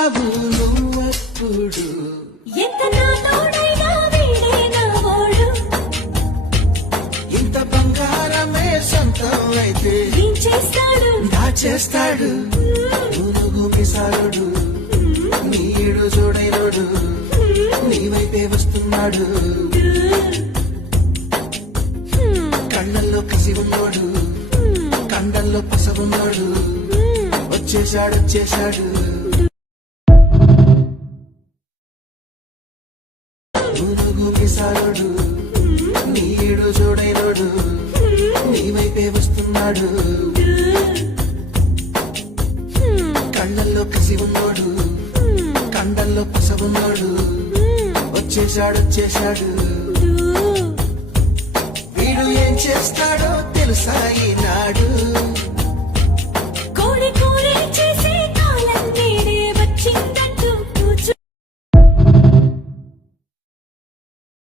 నువ్వప్పుడు ఇంత బంగారమే సొంతం అయితే దాచేస్తాడు నువ్వు మిసాలుడు నీడు చూడైనడు నీవైతే వస్తున్నాడు కళ్ళల్లో కసి ఉన్నాడు కండల్లో పసవున్నాడు వచ్చేశాడు నువ్వు మిసాలుడు నీడు చూడైనడు నీవైతే వస్తున్నాడు కళ్ళల్లో కసి ఉన్నాడు కండల్లో పసవున్నాడు వచ్చేశాడు వీడు ఏం చేస్తాడో తెలుసా ఈనాడు